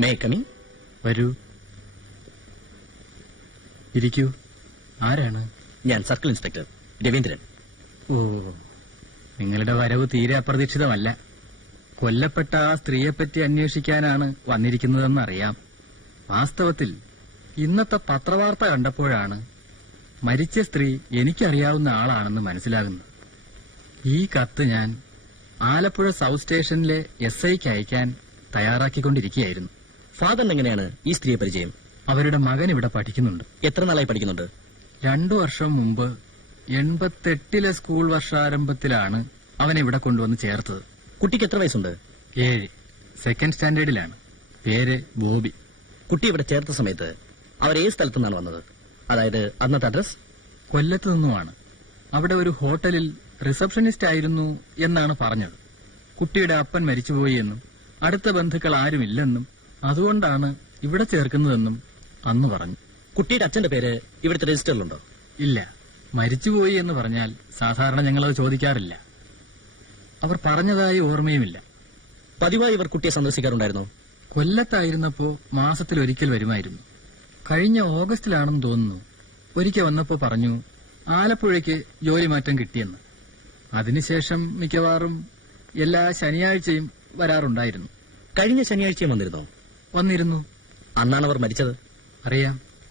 May coming? വരൂ, ഇരിക്കൂ. ആരാണ്? ഞാൻ സർക്കിൾ ഇൻസ്പെക്ടർ രവീന്ദ്രൻ. ഓ, നിങ്ങളുടെ വരവ് തീരെ അപ്രതീക്ഷിതമല്ല. കൊല്ലപ്പെട്ട ആ സ്ത്രീയെപ്പറ്റി അന്വേഷിക്കാനാണ് വന്നിരിക്കുന്നതെന്നറിയാം. വാസ്തവത്തിൽ ഇന്നത്തെ പത്രവാർത്ത കണ്ടപ്പോഴാണ് മരിച്ച സ്ത്രീ എനിക്കറിയാവുന്ന ആളാണെന്ന് മനസ്സിലാകുന്നത്. ഈ കത്ത് ഞാൻ ആലപ്പുഴ സൌത്ത് സ്റ്റേഷനിലെ SIക്ക് അയക്കാൻ തയ്യാറാക്കിക്കൊണ്ടിരിക്കുകയായിരുന്നു. ഫാദറിന് എങ്ങനെയാണ് ഈ സ്ത്രീയെ പരിചയം? അവരുടെ മകൻ ഇവിടെ പഠിക്കുന്നുണ്ട്. എത്ര നാളായി പഠിക്കുന്നുണ്ട്? 2 വർഷം മുമ്പ് 88 സ്കൂൾ വർഷാരംഭത്തിലാണ് അവനെ ഇവിടെ കൊണ്ടുവന്ന് ചേർത്തത്. കുട്ടിക്ക് എത്ര വയസ്സുണ്ട്? 7, സെക്കൻഡ് സ്റ്റാൻഡേർഡിലാണ്. പേര് ബോബി. കുട്ടി ഇവിടെ ചേർത്ത സമയത്ത് അവർ ഏത് സ്ഥലത്തു നിന്നാണ് വന്നത്? അതായത് അന്നത്തെ അഡ്രസ്? കൊല്ലത്ത് നിന്നുമാണ്. അവിടെ ഒരു ഹോട്ടലിൽ റിസപ്ഷനിസ്റ്റ് ആയിരുന്നു എന്നാണ് പറഞ്ഞത്. കുട്ടിയുടെ അപ്പൻ മരിച്ചുപോയി എന്നും അടുത്ത ബന്ധുക്കൾ ആരുമില്ലെന്നും അതുകൊണ്ടാണ് ഇവിടെ ചേർക്കുന്നതെന്നും അന്ന് പറഞ്ഞു. കുട്ടിയുടെ അച്ഛന്റെ പേര് ഇവിടുത്തെ രജിസ്റ്ററിലുണ്ടോ? ഇല്ല, മരിച്ചുപോയി എന്ന് പറഞ്ഞാൽ സാധാരണ ഞങ്ങളത് ചോദിക്കാറില്ല. അവർ പറഞ്ഞതായി ഓർമ്മയുമില്ല. പതിവായി ഇവർ കുട്ടിയെ സന്ദർശിക്കാറുണ്ടായിരുന്നോ? കൊല്ലത്തായിരുന്നപ്പോ മാസത്തിലൊരിക്കൽ വരുമായിരുന്നു. കഴിഞ്ഞ ഓഗസ്റ്റിലാണെന്ന് തോന്നുന്നു ഒരിക്കൽ വന്നപ്പോ പറഞ്ഞു ആലപ്പുഴയ്ക്ക് ജോലി മാറ്റം കിട്ടിയെന്ന്. അതിനുശേഷം മിക്കവാറും എല്ലാ ശനിയാഴ്ചയും വരാറുണ്ടായിരുന്നു. കഴിഞ്ഞ ശനിയാഴ്ചയും വന്നിരുന്നോ? വന്നിരുന്നു. അന്നാണ് അവർ മരിച്ചത്? അറിയാം.